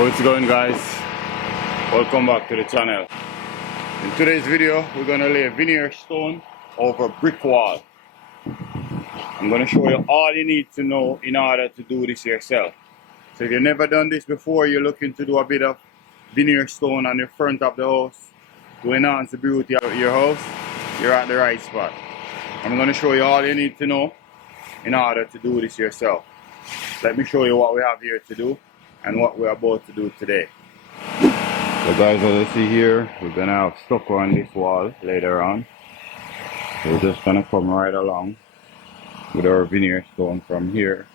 How's it going, guys? Welcome back to the channel. In today's video we're going to lay a veneer stone over brick wall. I'm going to show you all you need to know in order to do this yourself. So if you've never done this before, you're looking to do a bit of veneer stone on the front of the house to enhance the beauty of your house, you're at the right spot. I'm going to show you all you need to know in order to do this yourself. Let me show you what we have here to do and what we're about to do today. So guys, as you see here, we're going to have stucco on this wall later on. So we're just going to come right along with our veneer stone from here,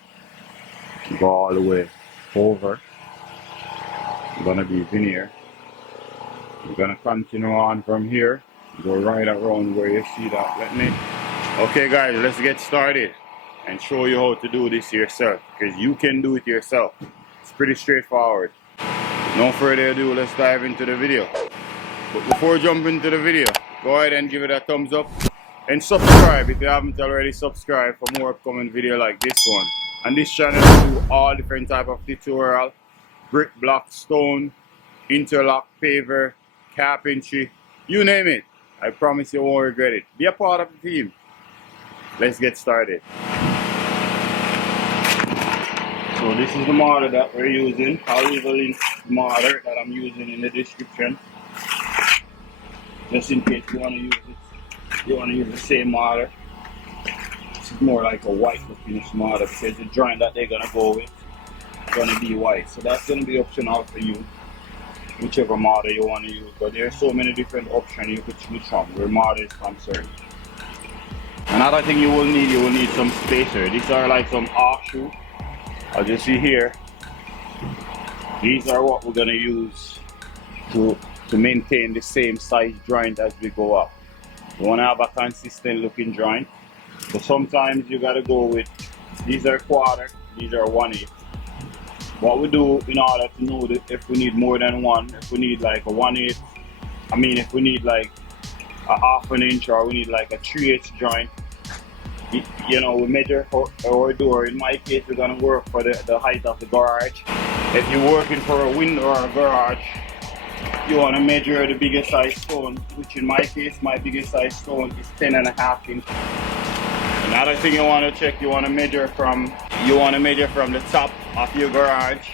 go all the way over. It's going to be veneer. We're going to continue on from here, go right around where you see that. Okay guys, let's get started and show you how to do this yourself, because you can do it yourself. It's pretty straightforward. No further ado, let's dive into the video. But before jumping into the video, go ahead and give it a thumbs up and subscribe if you haven't already subscribed for more upcoming video like this one. On this channel we do all different type of tutorial: brick, block, stone, interlock, paver, carpentry, you name it. I promise you won't regret it. Be a part of the team. Let's get started. So this is the mortar that we're using. I'll leave a link to the mortar that I'm using in the description, just in case you want to use it. You want to use the same mortar. This is more like a white looking mortar because the joint that they're gonna go with is gonna be white. So that's gonna be optional for you, whichever mortar you want to use. But there are so many different options you could choose from where mortar is concerned. Another thing you will need some spacer. These are like some offshoot. As you see here, these are what we're going to use to maintain the same size joint as we go up. You want to have a consistent looking joint. So sometimes you got to go with, these are quarter, these are 1/8. What we do in order to know that if we need more than one, if we need like a 1/8, if we need like a 1/2 inch, or we need like a 3/8 joint, you know, we measure for our door. In my case, we're gonna work for the height of the garage. If you're working for a window or a garage, you wanna measure the biggest size stone, which in my case, my biggest size stone is 10.5 inches. Another thing you wanna check, you wanna measure from the top of your garage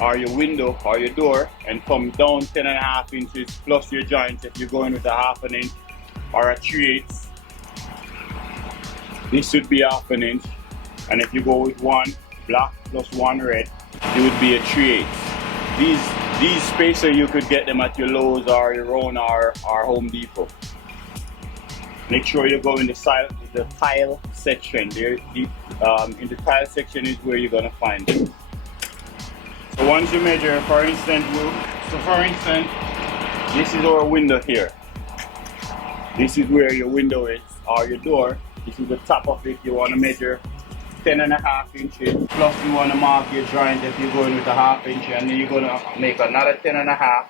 or your window or your door and come down 10.5 inches plus your joint if you're going with a 1/2 inch or a 3/8. This should be 1/2 inch, and if you go with one black plus one red, it would be a 3/8. These spacer, you could get them at your Lowe's or your own or Home Depot. Make sure you go in the tile section. There, in the tile section is where you're gonna find it. So once you measure, for instance, this is our window here. This is where your window is, or your door. This is the top of it. You want to measure 10.5 inches. Plus you want to mark your joint if you're going with a 1/2 inch, and then you're going to make another 10.5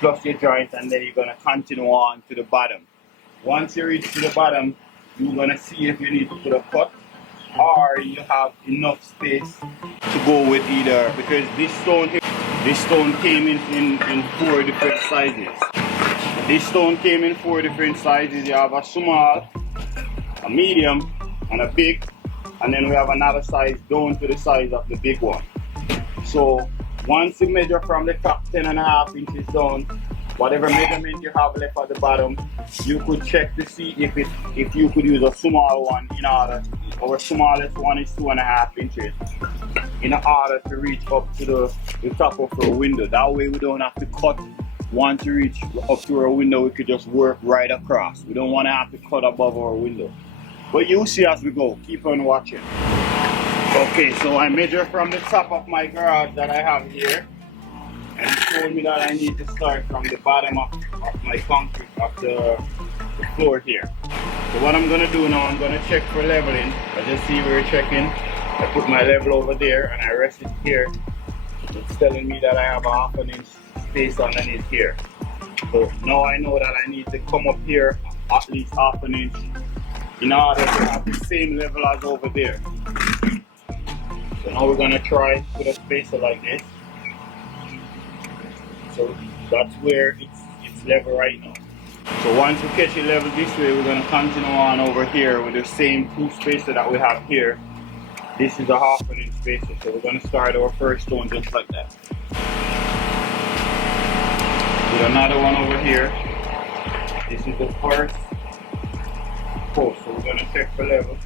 plus your joint, and then you're going to continue on to the bottom. Once you reach to the bottom, you're going to see if you need to put a cut or you have enough space to go with either, because this stone came in 4 different sizes. This stone came in 4 different sizes. You have a small, a medium, and a big, and then we have another size down to the size of the big one. So once you measure from the top 10.5 inches down, whatever measurement you have left at the bottom, you could check to see if you could use a small one in order. Our smallest one is 2.5 inches in order to reach up to the top of our window. That way we don't have to cut. Once you reach up to our window, we could just work right across. We don't want to have to cut above our window. But you'll see as we go. Keep on watching. Okay, so I measure from the top of my garage that I have here, and it told me that I need to start from the bottom of my concrete, of the floor here. So what I'm going to do now, I'm going to check for leveling. As you see, we're checking. I put my level over there and I rest it here. It's telling me that I have a 1/2 inch space underneath here. So now I know that I need to come up here at least 1/2 inch in order to have the same level as over there. So now we're going to try to put a spacer like this. So that's where it's level right now. So once we catch it level this way, we're going to continue on over here with the same 2 spacer that we have here. This is a 1/2 inch spacer, so we're going to start our first stone just like that. With another one over here. This is the first post, so we're going to check for level.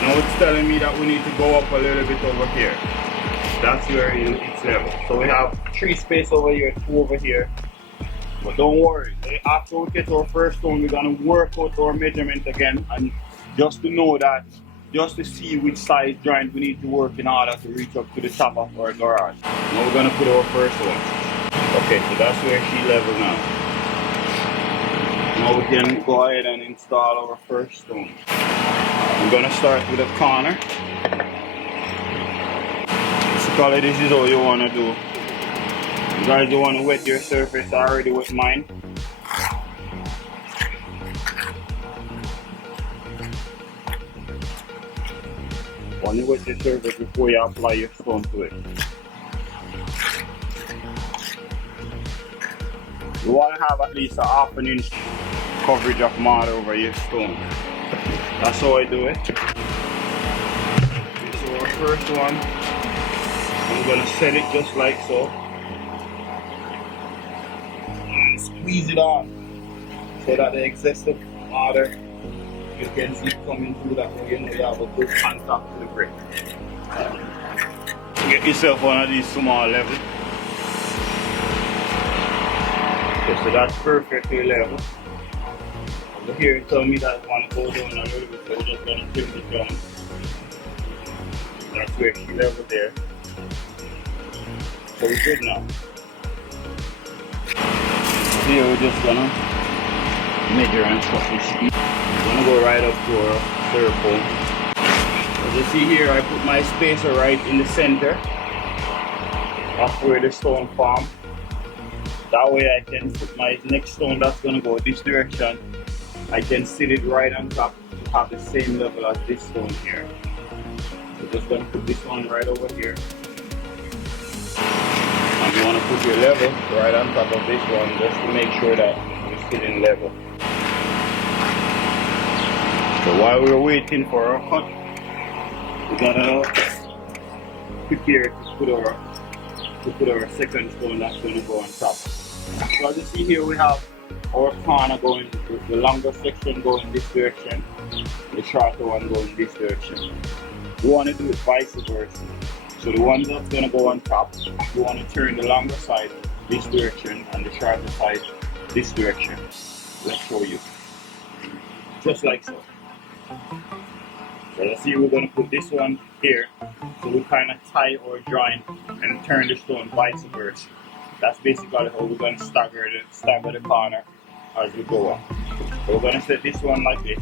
Now it's telling me that we need to go up a little bit over here. That's where it's level. So we have 3 space over here, 2 over here. But don't worry, after we get our first stone, we're going to work out our measurement again, and just to know that, just to see which size joint we need to work in order to reach up to the top of our garage. Now we're going to put our first one. Okay, so that's where she level now. Now we can go ahead and install our first stone. I'm going to start with a corner. Basically, this is all you want to do. You guys don't want to wet your surface. I already wet mine. Want to wet your surface before you apply your stone to it. You want to have at least a 1/2 inch coverage of mortar over your stone. That's how I do it. So our first one, I'm going to set it just like so. And squeeze it on so that the excessive mortar, you can see coming through that way. You know you have a good contact to the brick. Get yourself one of these small levels. Okay, so that's perfectly level. Over here it tells me that I want to go down a little bit, so we're just going to trim it down. That's where she level there. So we're good now. Here we're just going to measure and cut this speed. I'm going to go right up to our circle. As you see here, I put my spacer right in the center of where the stone form. That way I can put my next stone that's going to go this direction. I can sit it right on top to have the same level as this stone here. So just going to put this one right over here. And you want to put your level right on top of this one just to make sure that you're sitting level. So while we're waiting for our cut, we're going to prepare to put our second stone that's going to go on top. So as you see here, we have our corner going, the longer section going this direction, the shorter one going this direction. We want to do it vice versa. So the one that's going to go on top, we want to turn the longer side this direction and the shorter side this direction. Let's show you. Just like so. So let's see, we're going to put this one here, so we kind of tie or join and turn the stone vice versa. That's basically how we're going to stagger the corner as we go up. So we're going to set this one like this.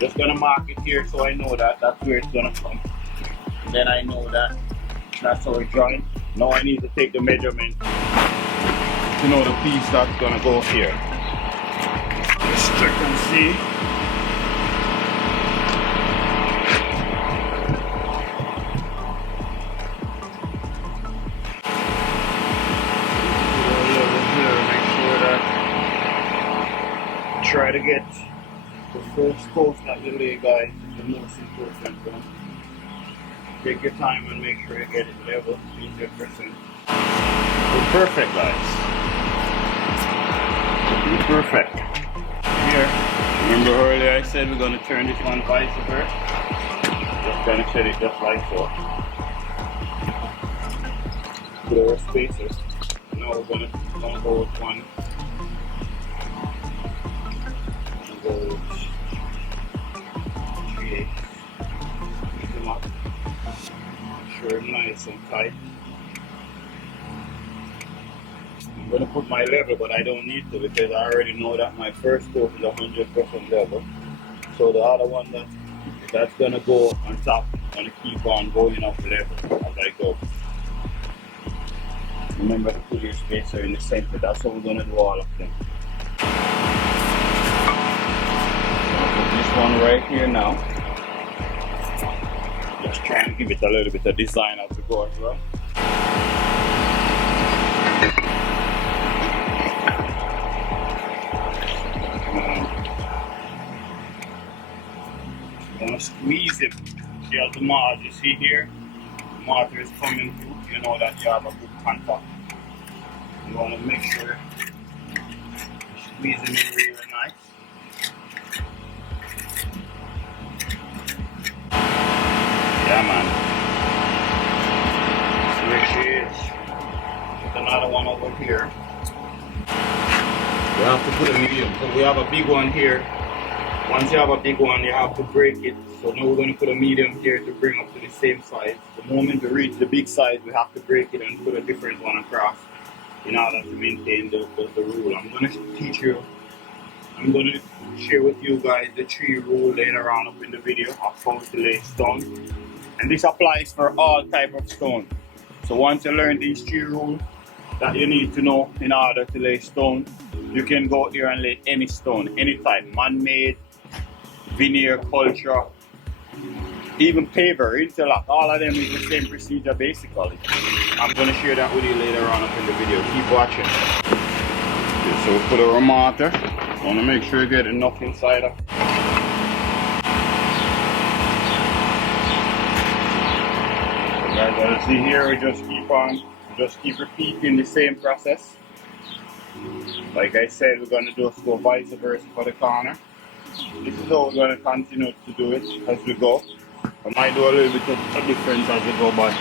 Just going to mark it here so I know that that's where it's going to come. Then I know that that's how we join. Now I need to take the measurement to know the piece that's going to go here. Let's check and see. Try to get the first post that you lay, guys, is the most important one. Take your time and make sure you get it level, 100%. We're perfect, guys. We're perfect. Here, remember earlier I said we're going to turn this one vice versa. Just going to set it just like so. Put our spacers. Now we're going to go with one. Go 3/8. Pick them up. Make sure it's nice and tight. I'm going to put my level, but I don't need to because I already know that my first coat is 100% level. So the other one that's going to go on top, going to keep on going up level as I go. Remember to put your spacer in the center. That's how we're going to do all of them. This one right here now. Just try and give it a little bit of design as we go as well. See as the mortar, you see here, the mortar is coming through, you know that you have a good contact. You want to make sure you squeeze them in really nice. Yeah, man. Switch it. Put another one over here. We have to put a medium. So we have a big one here. Once you have a big one, you have to break it. So now we're going to put a medium here to bring up to the same size. The moment we reach the big size, we have to break it and put a different one across in order to maintain the rule. I'm going to teach you. I'm going to share with you guys the tree rule later on up in the video of how to lay stone. And this applies for all type of stone. So once you learn these tree rules that you need to know in order to lay stone, you can go here and lay any stone, any type, man-made, veneer, culture, even paver, interlock, all of them is the same procedure basically. I'm going to share that with you later on up in the video. Keep watching. Okay, so we'll put our mortar. I want to make sure you get enough inside of. Guys, as you see here, we just keep repeating the same process. Like I said, we're going to just go vice versa for the corner. This is how we're going to continue to do it as we go. I might do a little bit of a difference as we go, but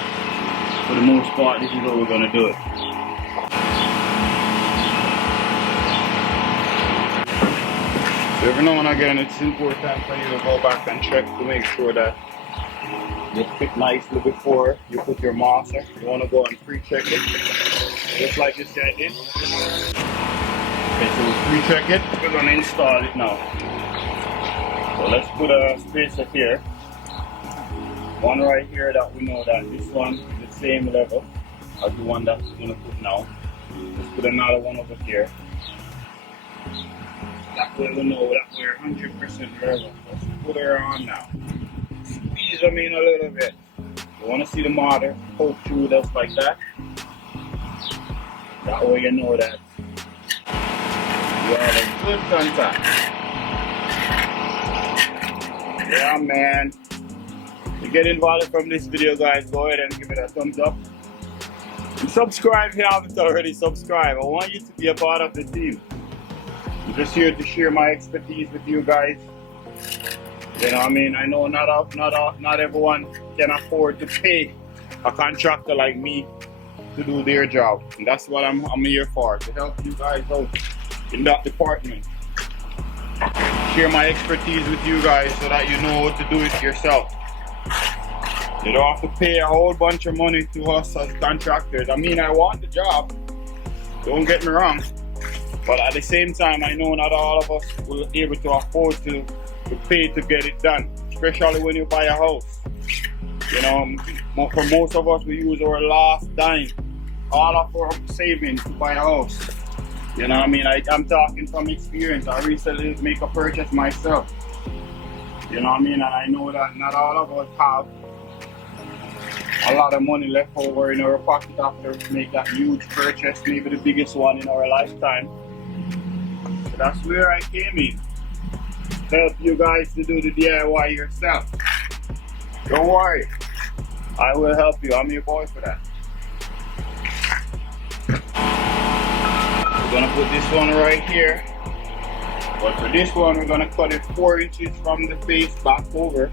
for the most part, this is how we're going to do it. So every now and again, it's important for you to go back and check to make sure that you fit nicely before you put your mortar. You want to go and pre-check it, just like you said it. Okay, so we'll pre-check it. We're going to install it now. So let's put a spacer here. One right here that we know that this one is the same level as the one that we're going to put now. Let's put another one over here. That way we know that we're 100% level. Let's put her on now. Squeeze them in a little bit. You want to see the mortar poke through just like that. That way you know that you have a good contact. Yeah, man. If you get involved from this video, guys, go ahead and give it a thumbs up. And subscribe if you haven't already. Subscribe. I want you to be a part of the team. I'm just here to share my expertise with you guys. You know what I mean? I know not everyone can afford to pay a contractor like me to do their job. And that's what I'm here for, to help you guys out in that department. Share my expertise with you guys so that you know how to do it yourself. You don't have to pay a whole bunch of money to us as contractors. I mean, I want the job, don't get me wrong, but at the same time, I know not all of us will be able to afford to pay to get it done, especially when you buy a house. You know, for most of us, we use our last dime, all of our savings to buy a house. You know what I mean? I'm talking from experience. I recently made a purchase myself. You know what I mean? And I know that not all of us have a lot of money left over in our pocket after we make that huge purchase, maybe the biggest one in our lifetime. So that's where I came in. Help you guys to do the DIY yourself. Don't worry. I will help you. I'm your boy for that. We're gonna put this one right here, but for this one we're gonna cut it 4 inches from the face back over.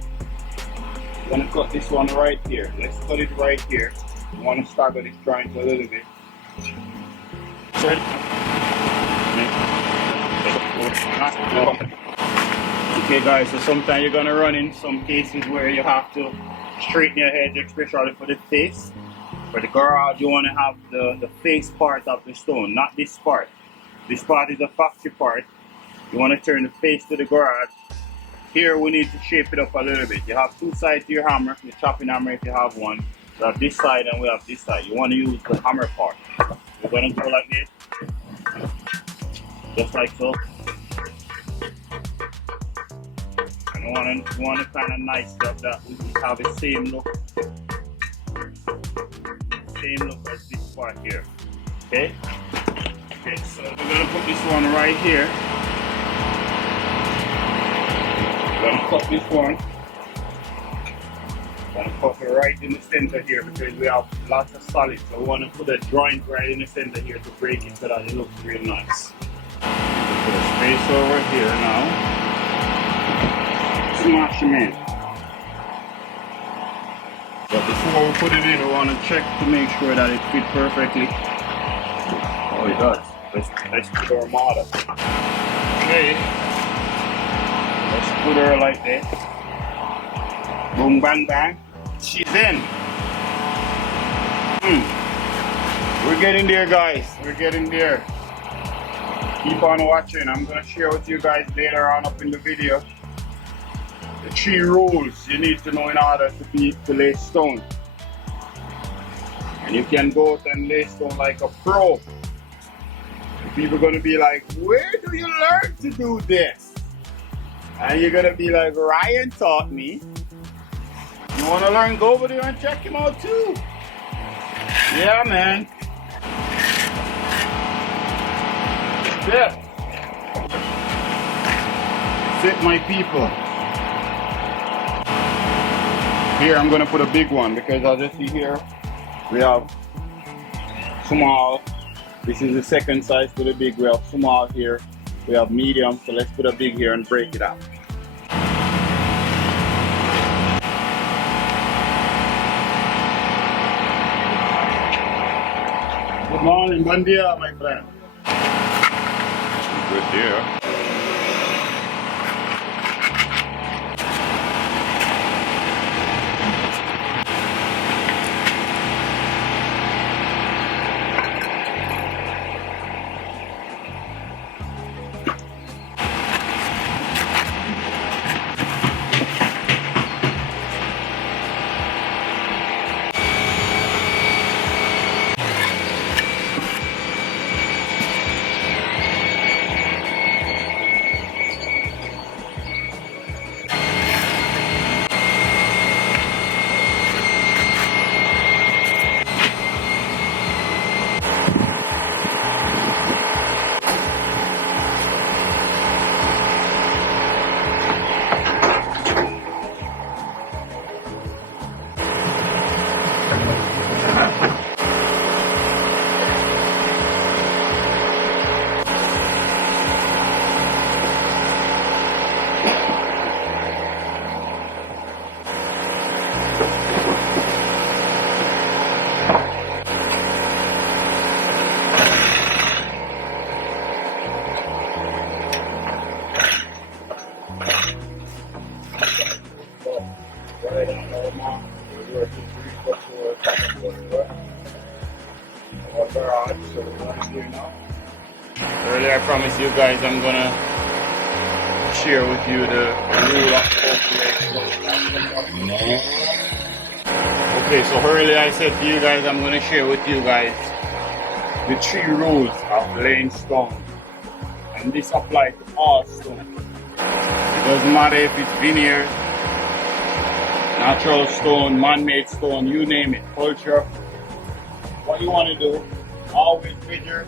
We're gonna cut this one right here. Let's cut it right here. We want to stagger this joint a little bit. Okay guys, so sometimes you're gonna run in some cases where you have to straighten your head, especially for the face. For the garage, you want to have the face part of the stone, not this part. This part is the factory part. You want to turn the face to the garage. Here we need to shape it up a little bit. You have two sides to your hammer, your chopping hammer if you have one. We have this side and we have this side. You want to use the hammer part. We're going to go like this. Just like so. And we want to kind of nice up that we have the same look. Same look as this part here. Okay? Okay, so we're gonna put this one right here. We're gonna cut this one. Gonna put it right in the center here because we have lots of solid. So we want to put a joint right in the center here to break it so that it looks real nice. Put a space over here now. Smash them in. But before we put it in, we want to check to make sure that it fits perfectly. Oh, it does. Let's put our model. Okay. Let's put her like this. Boom, bang, bang. She's in. We're getting there, guys. We're getting there. Keep on watching. I'm going to share with you guys later on up in the video the 3 rules you need to know in order to lay stone. And you can go out and lay stone like a pro. People are going to be like, where do you learn to do this? And you're going to be like, Ryan taught me. You want to learn, go over there and check him out too. Yeah, man. Sit. Sit, my people. Here, I'm going to put a big one because as you see here, we have small. This is the second size for the big. We have small here. We have medium. So let's put a big here and break it up. Good morning, buen dia, my friend. Good dear. Earlier I promised you guys I'm gonna share with you the rule of calculation. Okay, so earlier I said to you guys I'm gonna share with you guys the 3 rules of laying stone. And this applies to all stone. It doesn't matter if it's veneer, natural stone, man-made stone, you name it, culture. What you want to do, always measure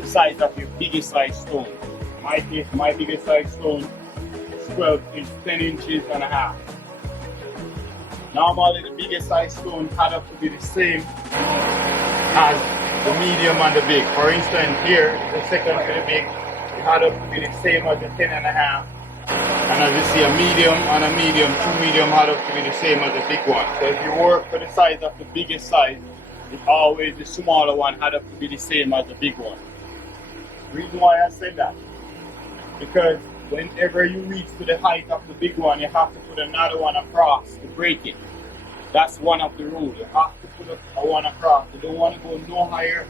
the size of your biggest size stone. In my case, my biggest size stone is 10 inches and a half. Normally the biggest size stone had up to be the same as the medium and the big. For instance, here, the second to the big, it had up to be the same as the 10 and a half. And as you see, a medium and a medium, 2 medium had up to be the same as the big one. So if you work for the size of the biggest size, it's always the smaller one had up to be the same as the big one. The reason why I said that, because whenever you reach to the height of the big one, you have to put another one across to break it. That's one of the rules. You have to put a one across. You don't want to go no higher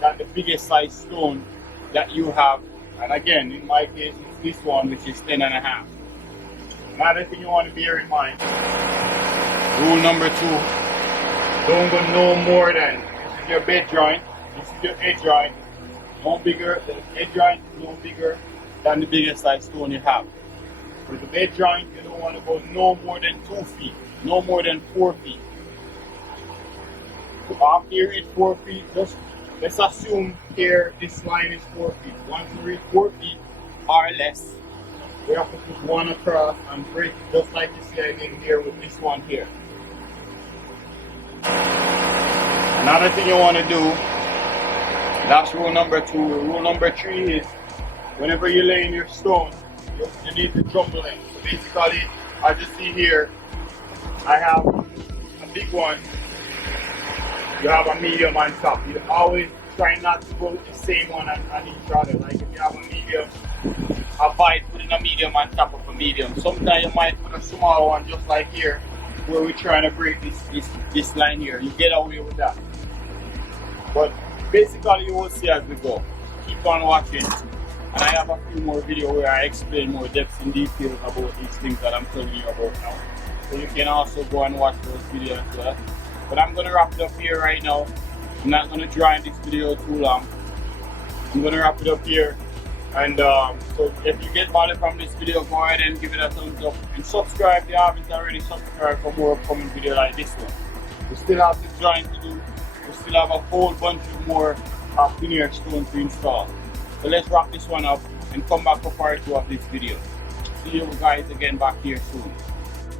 than the biggest size stone that you have. And again, in my case, it's this one, which is 10 and a half. Another thing you want to bear in mind, rule number 2, don't go no more than, this is your bed joint, this is your edge joint, no bigger, the edge joint is no bigger than the biggest size stone you have. For the bed joint, you don't want to go no more than 2 feet, no more than 4 feet. So after you reach 4 feet, just let's assume here this line is 4 feet. Once you reach 4 feet or less, we have to put one across and break, just like you see again here with this one here. Another thing you want to do, that's rule number 2. Rule number 3 is whenever you're laying your stone, you need to jumble it. So basically, as you see here, I have a big one, you have a medium on top. You always try not to go with the same one on each other. Like if you have a medium, avoid putting a medium on top of a medium. Sometimes you might put a small one just like here, where we're trying to break this line here. You get away with that. But basically you will see as we go. Keep on watching. And I have a few more videos where I explain more depths and details about these things that I'm telling you about now. So you can also go and watch those videos as well. But I'm going to wrap it up here right now. I'm not going to draw in this video too long. I'm going to wrap it up here. And so if you get value from this video, go ahead and give it a thumbs up. And subscribe if you haven't already. Subscribe for more upcoming videos like this one. We still have this drawing to do. We still have a whole bunch of more veneer stones to install. So let's wrap this one up and come back for part 2 of this video. See you guys again back here soon.